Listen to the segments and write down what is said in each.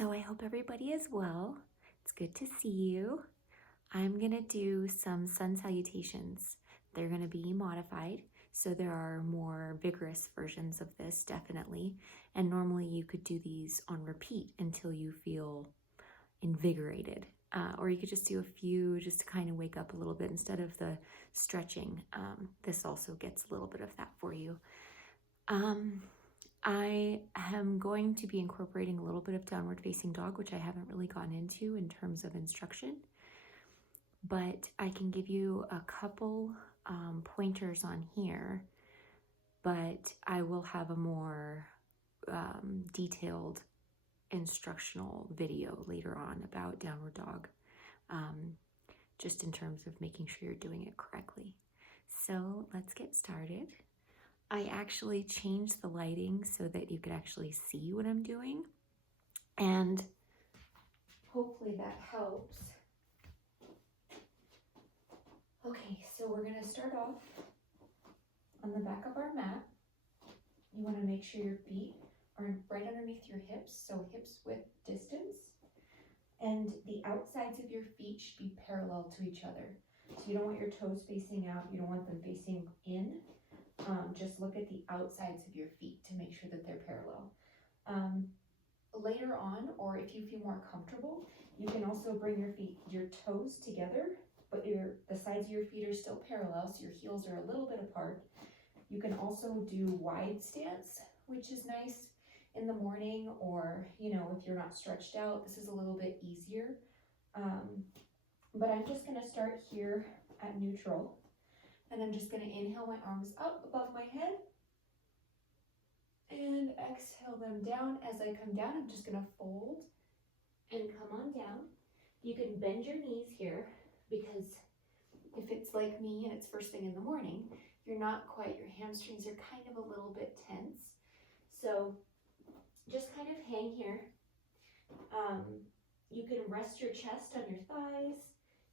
So I hope everybody is well. It's good to see you. I'm gonna do some sun salutations. They're gonna be modified, so there are more vigorous versions of this, definitely. And normally you could do these on repeat until you feel invigorated. Or you could just do a few just to kind of wake up a little bit instead of the stretching. This also gets a little bit of that for you. I am going to be incorporating a little bit of downward facing dog, which I haven't really gone into in terms of instruction, but I can give you a couple pointers on here, but I will have a more detailed instructional video later on about downward dog, just in terms of making sure you're doing it correctly. So let's get started. I actually changed the lighting so that you could actually see what I'm doing, and hopefully that helps. Okay, so we're gonna start off on the back of our mat. You wanna make sure your feet are right underneath your hips, so hips width distance, and the outsides of your feet should be parallel to each other. So you don't want your toes facing out, you don't want them facing in. Just look at the outsides of your feet to make sure that they're parallel. Later on, or if you feel more comfortable, you can also bring your toes together, but the sides of your feet are still parallel, so your heels are a little bit apart. You can also do wide stance, which is nice in the morning, or if you're not stretched out, this is a little bit easier. But I'm just gonna start here at neutral. And I'm just going to inhale my arms up above my head and exhale them down. As I come down, I'm just going to fold and come on down. You can bend your knees here because if it's like me and it's first thing in the morning, your hamstrings are kind of a little bit tense. So just kind of hang here. You can rest your chest on your thighs.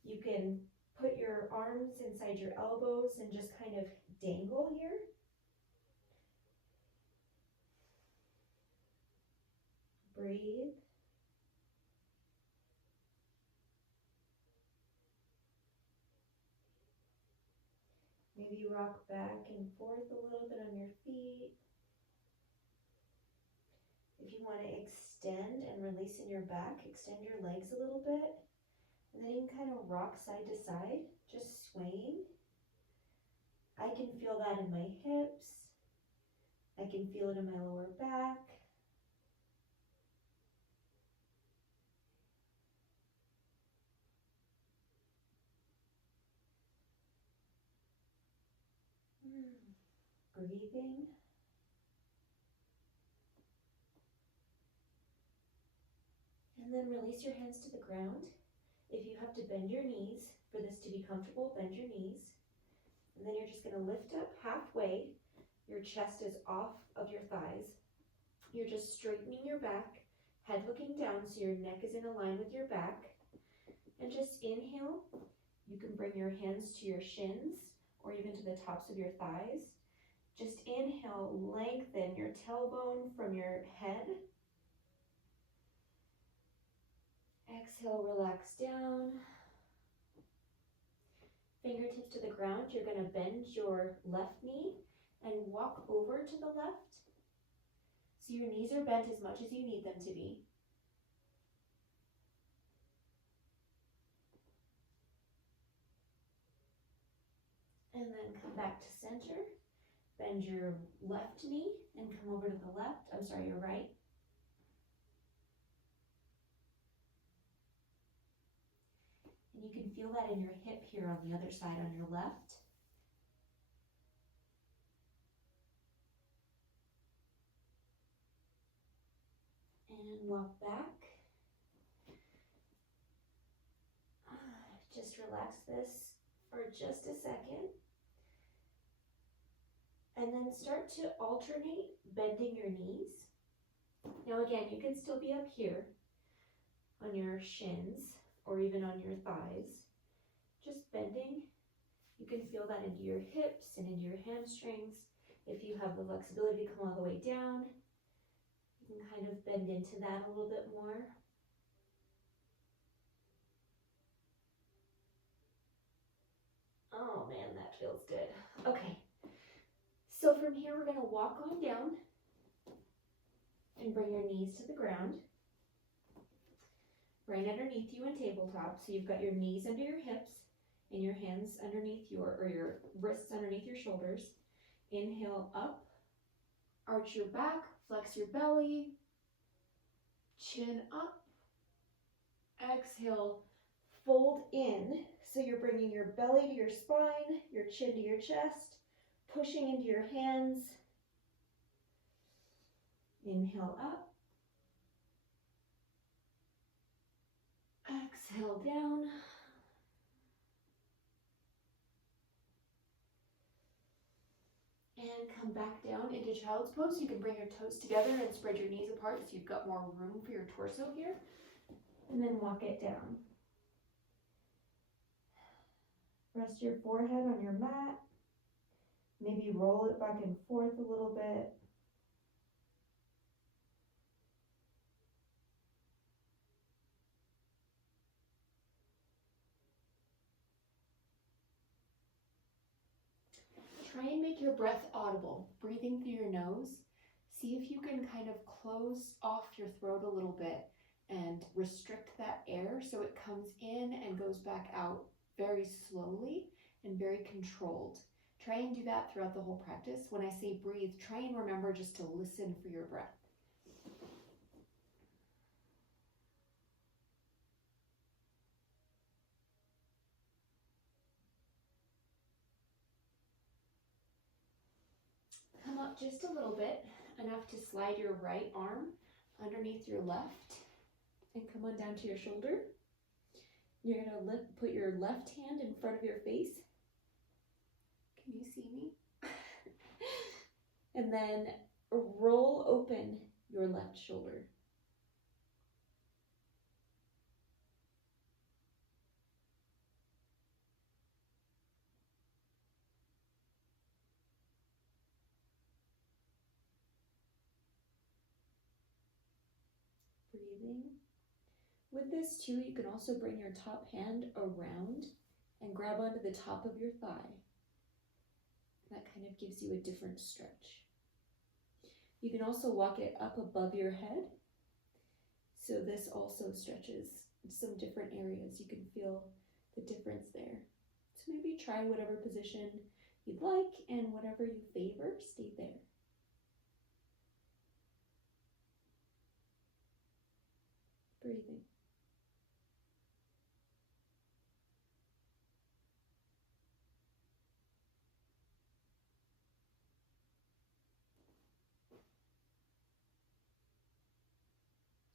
You can put your arms inside your elbows and just kind of dangle here. Breathe. Maybe rock back and forth a little bit on your feet. If you want to extend and release in your back, extend your legs a little bit. And then you can kind of rock side to side, just swaying. I can feel that in my hips. I can feel it in my lower back. Breathing. And then release your hands to the ground. If you have to bend your knees, for this to be comfortable, bend your knees. And then you're just going to lift up halfway. Your chest is off of your thighs. You're just straightening your back, head looking down so your neck is in a line with your back. And just inhale. You can bring your hands to your shins or even to the tops of your thighs. Just inhale, lengthen your tailbone from your head. Exhale, relax down. Fingertips to the ground. You're going to bend your left knee and walk over to the left. So your knees are bent as much as you need them to be. And then come back to center. Bend your left knee and come over to the left. Your right. And you can feel that in your hip here on the other side on your left. And walk back. Just relax this for just a second. And then start to alternate bending your knees. Now again, you can still be up here on your shins or even on your thighs. Just bending. You can feel that into your hips and into your hamstrings. If you have the flexibility to come all the way down, you can kind of bend into that a little bit more. Oh man, that feels good. Okay, so from here we're going to walk on down and bring your knees to the ground, right underneath you in tabletop. So you've got your knees under your hips and your hands underneath your wrists underneath your shoulders. Inhale up, arch your back, flex your belly, chin up. Exhale, fold in. So you're bringing your belly to your spine, your chin to your chest, pushing into your hands. Inhale up. Exhale down. And come back down into child's pose. You can bring your toes together and spread your knees apart so you've got more room for your torso here. And then walk it down. Rest your forehead on your mat. Maybe roll it back and forth a little bit. Try and make your breath audible, breathing through your nose. See if you can kind of close off your throat a little bit and restrict that air so it comes in and goes back out very slowly and very controlled. Try and do that throughout the whole practice. When I say breathe, try and remember just to listen for your breath. Come up just a little bit, enough to slide your right arm underneath your left and come on down to your shoulder. You're going to put your left hand in front of your face. Can you see me? And then roll open your left shoulder. Breathing. With this too, you can also bring your top hand around and grab onto the top of your thigh. That kind of gives you a different stretch. You can also walk it up above your head. So this also stretches some different areas. You can feel the difference there. So maybe try whatever position you'd like, and whatever you favor, stay there. Breathing.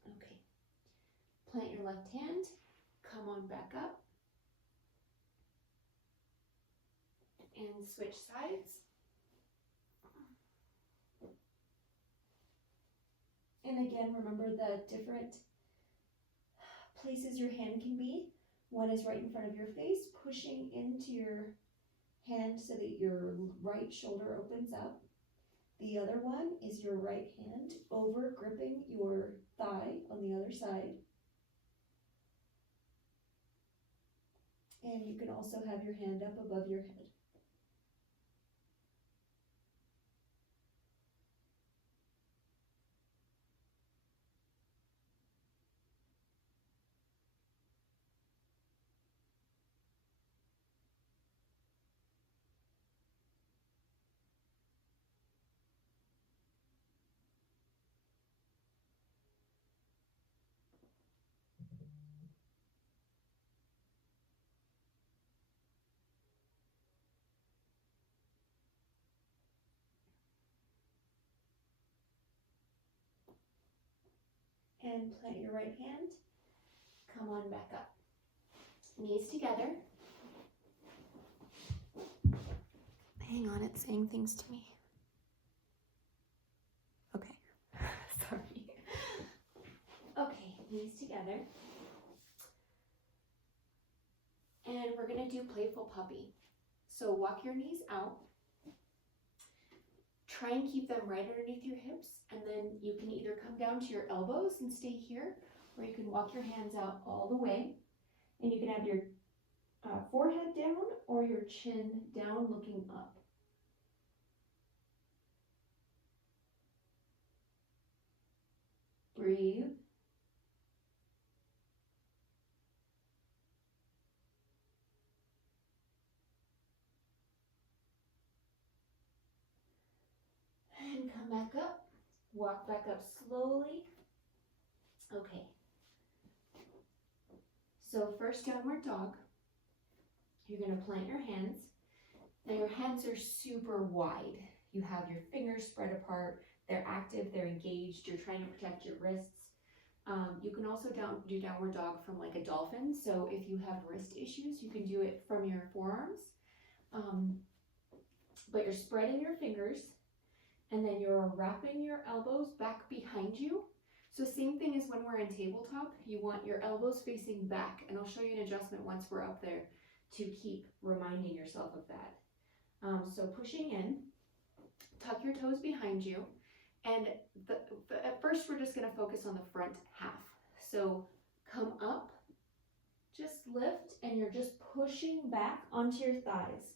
Okay. Plant your left hand, come on back up, and switch sides. And again, remember the different places your hand can be. One is right in front of your face, pushing into your hand so that your right shoulder opens up. The other one is your right hand over gripping your thigh on the other side. And you can also have your hand up above your head. And plant your right hand, come on back up. Knees together. Hang on, it's saying things to me. Okay, sorry. Okay, knees together. And we're gonna do playful puppy. So walk your knees out. try and keep them right underneath your hips, and then you can either come down to your elbows and stay here, or you can walk your hands out all the way, and you can have your forehead down or your chin down looking up. Breathe. And come back up. Walk back up slowly. Okay. So first downward dog. You're going to plant your hands. Now your hands are super wide. You have your fingers spread apart. They're active, they're engaged. You're trying to protect your wrists. You can also do downward dog from like a dolphin. So if you have wrist issues, you can do it from your forearms. But you're spreading your fingers, and then you're wrapping your elbows back behind you. So same thing as when we're in tabletop, you want your elbows facing back, and I'll show you an adjustment once we're up there to keep reminding yourself of that. So pushing in, tuck your toes behind you, and at first we're just going to focus on the front half. So come up, just lift, and you're just pushing back onto your thighs.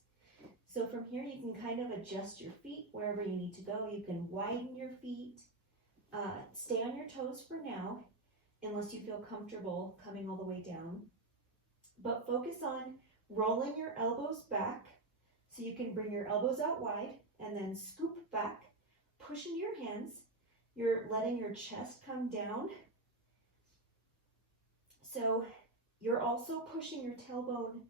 So from here you can kind of adjust your feet wherever you need to go. You can widen your feet. Stay on your toes for now, unless you feel comfortable coming all the way down. But focus on rolling your elbows back, so you can bring your elbows out wide and then scoop back, push into your hands. You're letting your chest come down. So you're also pushing your tailbone.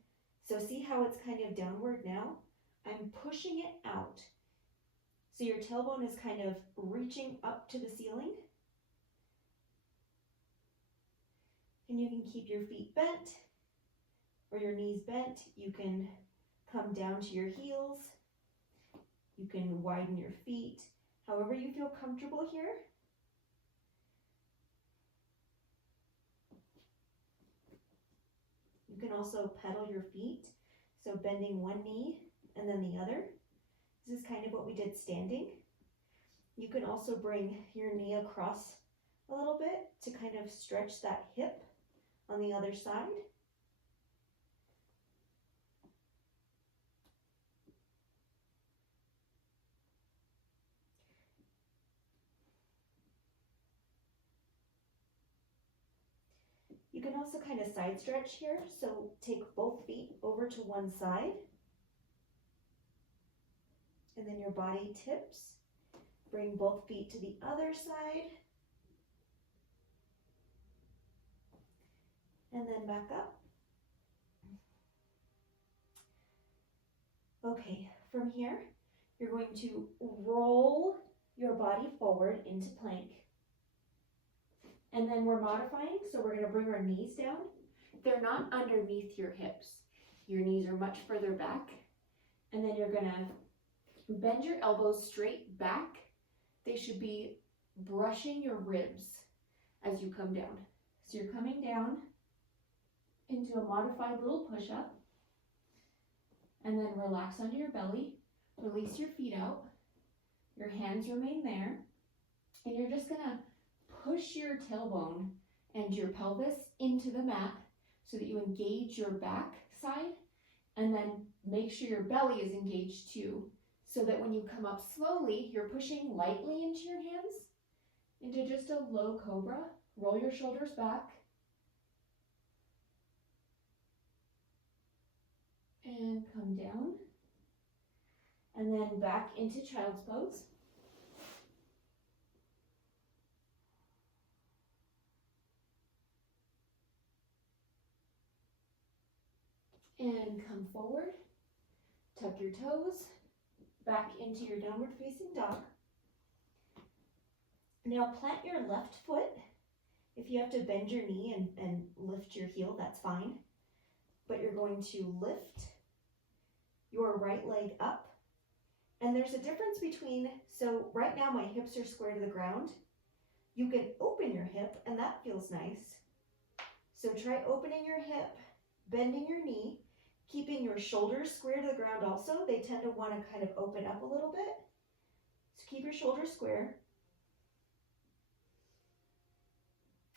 So see how it's kind of downward now? I'm pushing it out. So your tailbone is kind of reaching up to the ceiling. And you can keep your feet bent or your knees bent. You can come down to your heels. You can widen your feet, however you feel comfortable here. You can also pedal your feet, so bending one knee and then the other. This is kind of what we did standing. You can also bring your knee across a little bit to kind of stretch that hip on the other side. You can also kind of side stretch here, so take both feet over to one side, and then your body tips. Bring both feet to the other side, and then back up. Okay, from here, you're going to roll your body forward into plank. And then we're modifying, so we're going to bring our knees down. They're not underneath your hips. Your knees are much further back. And then you're going to bend your elbows straight back. They should be brushing your ribs as you come down. So you're coming down into a modified little push-up. And then relax onto your belly. Release your feet out. Your hands remain there. And you're just going to push your tailbone and your pelvis into the mat so that you engage your back side, and then make sure your belly is engaged too, so that when you come up slowly, you're pushing lightly into your hands into just a low cobra. Roll your shoulders back and come down, and then back into child's pose. And come forward, tuck your toes, back into your downward facing dog. Now plant your left foot. If you have to bend your knee and lift your heel, that's fine. But you're going to lift your right leg up. And there's a difference between, so right now my hips are square to the ground. You can open your hip, and that feels nice. So try opening your hip, bending your knee, keeping your shoulders square to the ground also. They tend to want to kind of open up a little bit. So keep your shoulders square.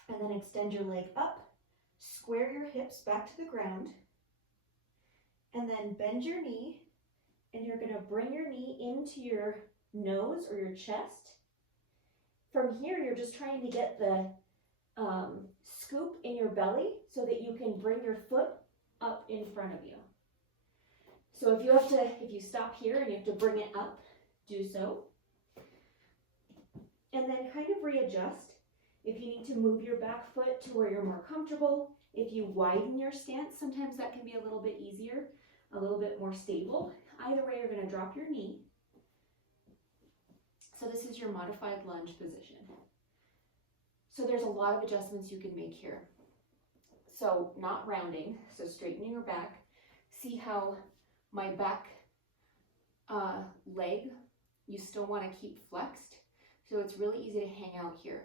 And then extend your leg up. Square your hips back to the ground. And then bend your knee. And you're going to bring your knee into your nose or your chest. From here, you're just trying to get the scoop in your belly so that you can bring your foot up in front of you. So if you stop here and you have to bring it up, do so. And then kind of readjust. If you need to move your back foot to where you're more comfortable, if you widen your stance, sometimes that can be a little bit easier, a little bit more stable. Either way, you're going to drop your knee. So this is your modified lunge position. So there's a lot of adjustments you can make here. So not rounding, so straightening your back. See how my back leg, you still want to keep flexed. So it's really easy to hang out here.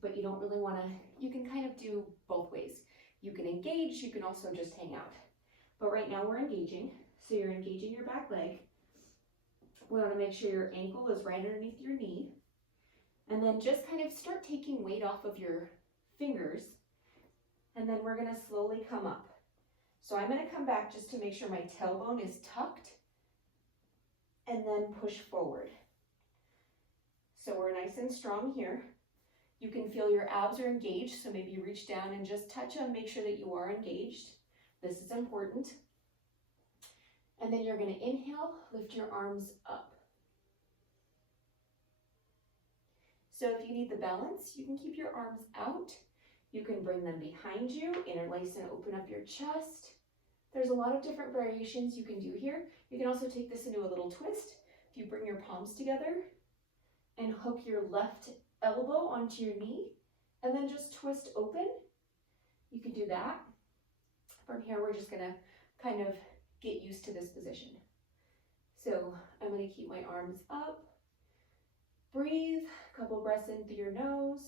But you don't really want to, you can kind of do both ways. You can engage, you can also just hang out. But right now we're engaging. So you're engaging your back leg. We want to make sure your ankle is right underneath your knee. And then just kind of start taking weight off of your fingers. And then we're going to slowly come up. So I'm going to come back just to make sure my tailbone is tucked. And then push forward. So we're nice and strong here. You can feel your abs are engaged. So maybe reach down and just touch them. Make sure that you are engaged. This is important. And then you're going to inhale, lift your arms up. So if you need the balance, you can keep your arms out. You can bring them behind you, interlace and open up your chest. There's a lot of different variations you can do here. You can also take this into a little twist. If you bring your palms together and hook your left elbow onto your knee and then just twist open, you can do that. From here, we're just going to kind of get used to this position. So I'm going to keep my arms up. Breathe, a couple breaths in through your nose.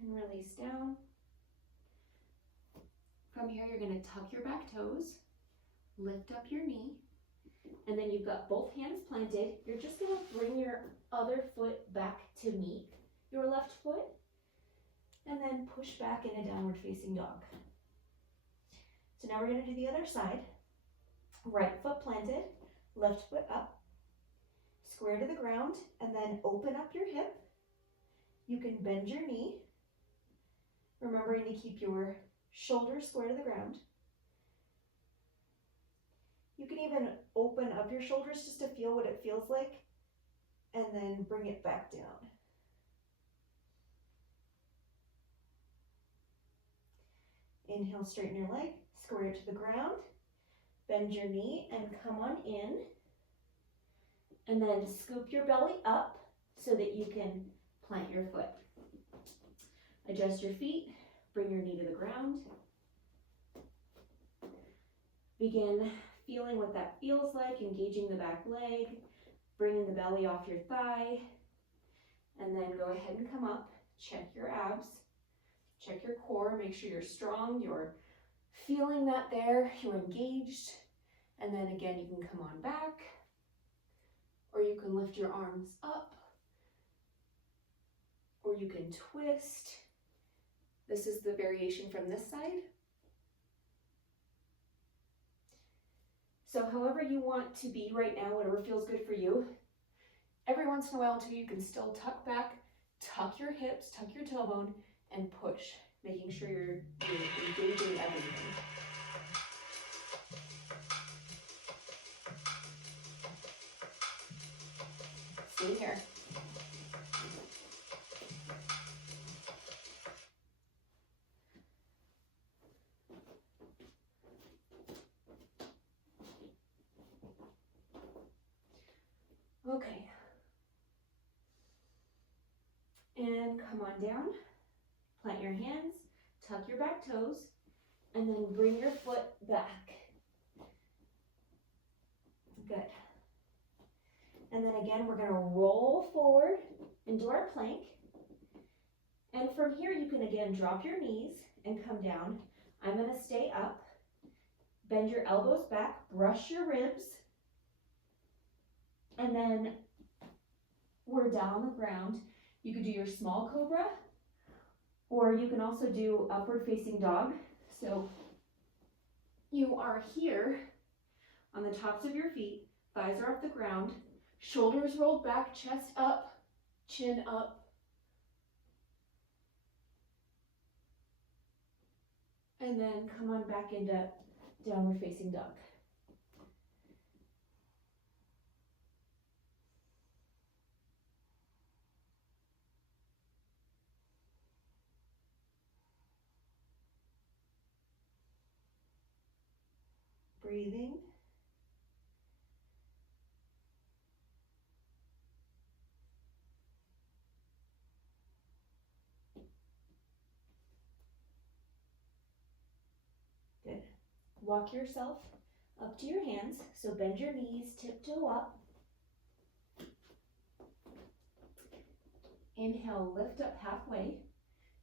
And release down. From here, you're going to tuck your back toes, lift up your knee, and then you've got both hands planted. You're just going to bring your other foot back to meet your left foot, and then push back in a downward facing dog. So now we're going to do the other side. Right foot planted, left foot up, square to the ground, and then open up your hip. You can bend your knee, remembering to keep your shoulders square to the ground. You can even open up your shoulders just to feel what it feels like, and then bring it back down. Inhale, straighten your leg, square it to the ground, bend your knee and come on in. And then scoop your belly up so that you can plant your foot. Adjust your feet, bring your knee to the ground. Begin feeling what that feels like, engaging the back leg, bringing the belly off your thigh, and then go ahead and come up, check your abs. Check your core, make sure you're strong, you're feeling that there, you're engaged. And then again, you can come on back, or you can lift your arms up, or you can twist. This is the variation from this side. So however you want to be right now, whatever feels good for you. Every once in a while too, you can still tuck back, tuck your hips, tuck your tailbone, and push, making sure you're engaging everything. Stay here. Okay. And come on down. Plant your hands, tuck your back toes, and then bring your foot back. Good. And then again, we're going to roll forward into our plank. And from here, you can again drop your knees and come down. I'm going to stay up. Bend your elbows back, brush your ribs, and then we're down on the ground. You could do your small cobra, or you can also do upward facing dog. So you are here on the tops of your feet, thighs are off the ground, shoulders rolled back, chest up, chin up. And then come on back into downward facing dog. Breathing. Good. Walk yourself up to your hands. So bend your knees, tiptoe up. Inhale, lift up halfway.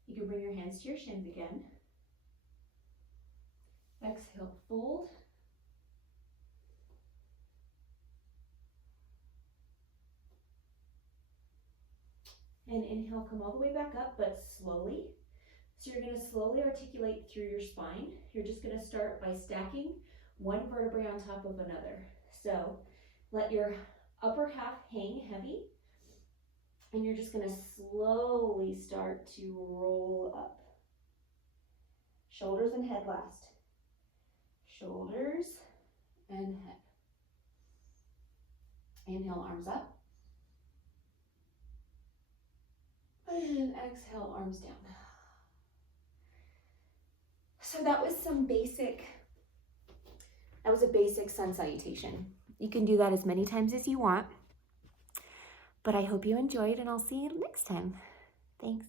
You can bring your hands to your shins again. Exhale, fold. And inhale, come all the way back up, but slowly. So you're going to slowly articulate through your spine. You're just going to start by stacking one vertebrae on top of another. So let your upper half hang heavy, and you're just going to slowly start to roll up. Shoulders and head last. Shoulders and head. Inhale, arms up. And exhale, arms down. So that was a basic sun salutation. You can do that as many times as you want, but I hope you enjoyed, and I'll see you next time. Thanks.